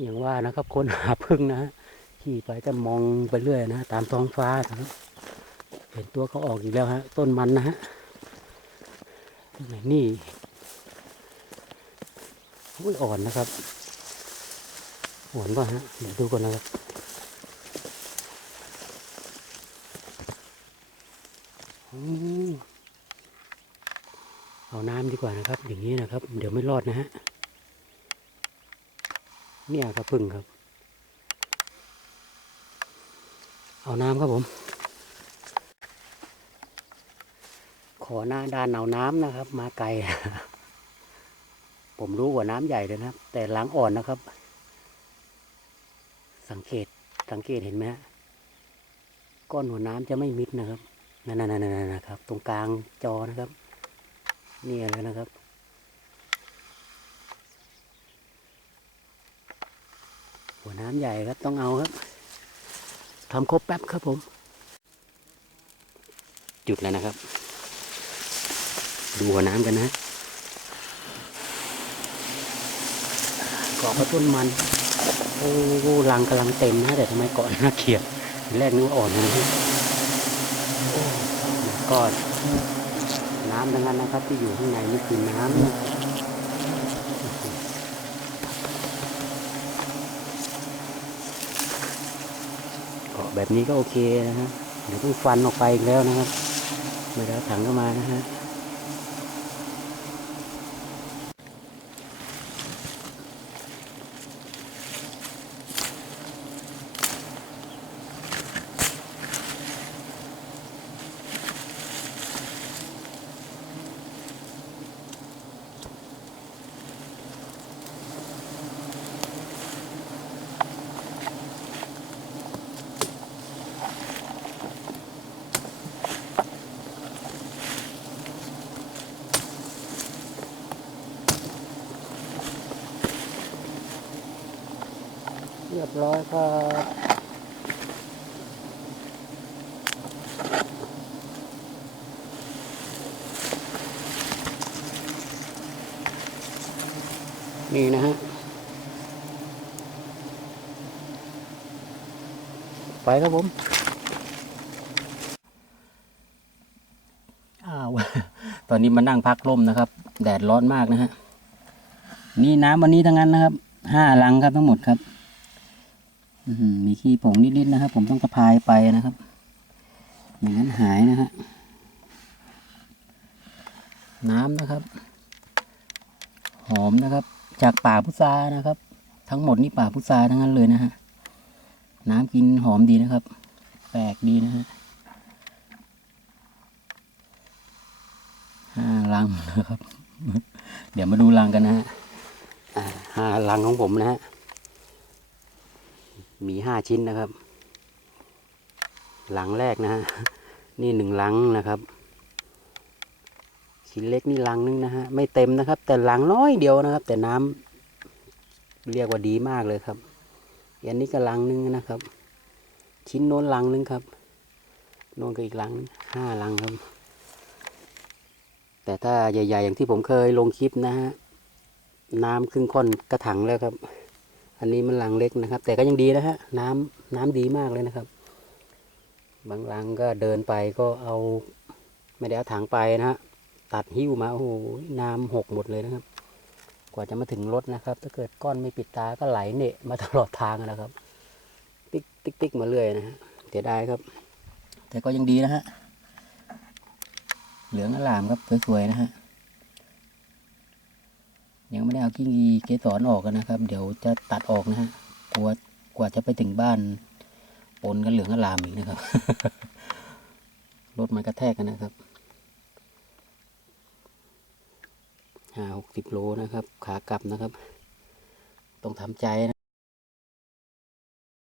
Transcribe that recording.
อย่างว่านะครับคนหาพึ่งนะฮะขี่ไปก็มองไปเรื่อยนะตามท้องฟ้านะเห็นตัวเขาออกอีกแล้วฮะ ต้นมันนะฮะนี่อุ้ยอ่อนนะครับอ่อนป่ะฮะเดี๋ยวดูก่อนนะครับเอาน้ำดีกว่านะครับ อย่างนี้นะครับ เดี๋ยวไม่รอดนะฮะ เนี่ยครับพึ่งครับ เอาน้ำครับผม ขอหน้าด้านเอาน้ำนะครับ มาไกล ผมรู้ว่าน้ำใหญ่เลยนะครับ แต่หลังอ่อนนะครับ สังเกตสังเกตเห็นไหมฮะก้อนหัวน้ำจะไม่มิดนะครับนั่นๆๆๆนะครับ ตรงกลางจอนะครับ เนี่ยเลยนะครับ หัว น้ำใหญ่ครับต้องเอาครับทำครบแป๊บครับผม จุดแล้วนะครับ ดูหัวน้ำกันนะเกาะกระต้นมัน โอ้โหรังกำลังเต็มนะ แต่ทำไมเกาะหน่าเกลียดแรกนึกว่าอ่อนนะพี่โอ้ก็น้ำทั้งนั้นนะครับ ที่อยู่ข้างในนี่คือน้ำนะเกาะ แบบนี้ก็โอเคนะฮะเดี๋ยวต้องฟันออกไปอีกแล้วนะครับเม่ได้เอาถังเข้ามานะฮะ เรียบร้อยครับนี่นะฮะไปครับผม อ้าว ตอนนี้มานั่งพักร่มนะครับ แดดร้อนมากนะฮะ นี่น้ำวันนี้ทั้งนั้นนะครับ ห้าลังครับทั้งหมดครับ มีขี้ผงนิดๆนะครับ ผมต้องกระพายไปนะครับไม่งั้นหายนะฮะน้ำนะครับ หอมนะครับ จากป่าพุทรานะครับ ทั้งหมดนี่ป่าพุทราทั้งนั้นเลยนะฮะน้ำกินหอมดีนะครับ แปลกดีนะฮะห้าลังนะครับ เดี๋ยวมาดูลังกันนะฮะอ่าห้าลังของผมนะฮะ มีห้าชิ้นนะครับ หลังแรกนะฮะนี่หนึ่งหลังนะครับ ชิ้นเล็กนี่หลังนึงนะฮะไม่เต็มนะครับ แต่หลังน้อยเดียวนะครับ แต่น้ำเรียกว่าดีมากเลยครับอันนี้ก็หลังนึงนะครับ ชิ้นโน้นหลังนึงครับโน้นก็อีกหลังนึงห้าหลังครับ แต่ถ้าใหญ่ ๆ อย่างที่ผมเคยลงคลิปนะฮะน้ำครึ่งค่อนกระถังแล้วครับ อันนี้มันลังเล็กนะครับ แต่ก็ยังดีนะฮะน้ำน้ำดีมากเลยนะครับ บางลังก็เดินไปก็เอาไม่ได้เอาถังไปนะฮะตัดหิ้วมาโอ้โหน้ำหกหมดเลยนะครับ กว่าจะมาถึงรถนะครับ ถ้าเกิดก้อนไม่ปิดตาก็ไหลเนะมาตลอดทางนะครับ ติ๊กติ๊กติ๊กมาเรื่อยนะฮะเสียดายครับ แต่ก็ยังดีนะฮะเหลืองอลามครับสวยๆนะฮะ ยังไม่ได้เอากิ้งกีเกสรออกกันนะครับ เดี๋ยวจะตัดออกนะฮะกลัวกว่าจะไปถึงบ้านปนกันเหลืองอลามอีกนะครับ รถมันกระแทกกันนะครับห้าหกสิบโลนะครับ ขากลับนะครับ ต้องทำใจนะ